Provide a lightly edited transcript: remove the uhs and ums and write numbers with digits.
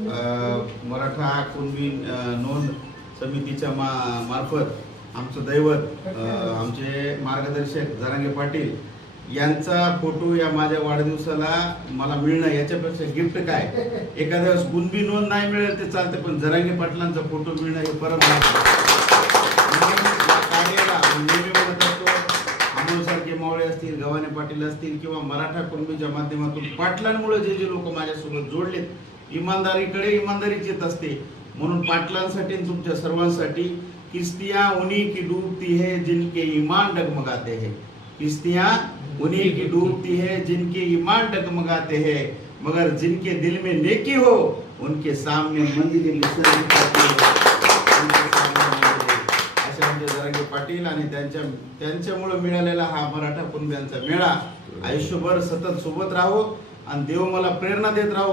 मराठा कुणबी नोंद समितीच्या मार्फत आमचं दैवत आमचे मार्गदर्शक जरांगे पाटील यांचा फोटो या माझ्या वाढदिवसाला मला मिळणं याच्यापेक्षा गिफ्ट काय. एखाद्या वेळेस कुणबी नोंद नाही मिळेल ते चालते, पण जरांगे पाटलांचा फोटो मिळणं हे परम कार्याला नेहमी म्हणत असतो. अमोलसारखे मावळे असतील, गव्हाणे पाटील असतील किंवा मराठा कुणबीच्या माध्यमातून पाटलांमुळे जे जे लोक माझ्यासोबत जोडलेत, इमानदारीकडे इमानदारीच येत असते. म्हणून पाटलांसाठी तुमच्या सर्वांसाठी किस्तियां उन्हीं की डूबती है जिनके ईमान डगमगाते हैं. किस्तियां उन्हीं की डूबती है जिनके ईमान डगमगाते हैं, मगर जिनके दिल में नेकी हो उनके सामने मंजिलें असे आमचे जरांगे पाटील आणि त्यांच्यामुळे मिळालेला हा मराठा कुणब्यांचा मेळा आयुष्यभर सतत सोबत राहो आणि देव मला प्रेरणा देत राहो.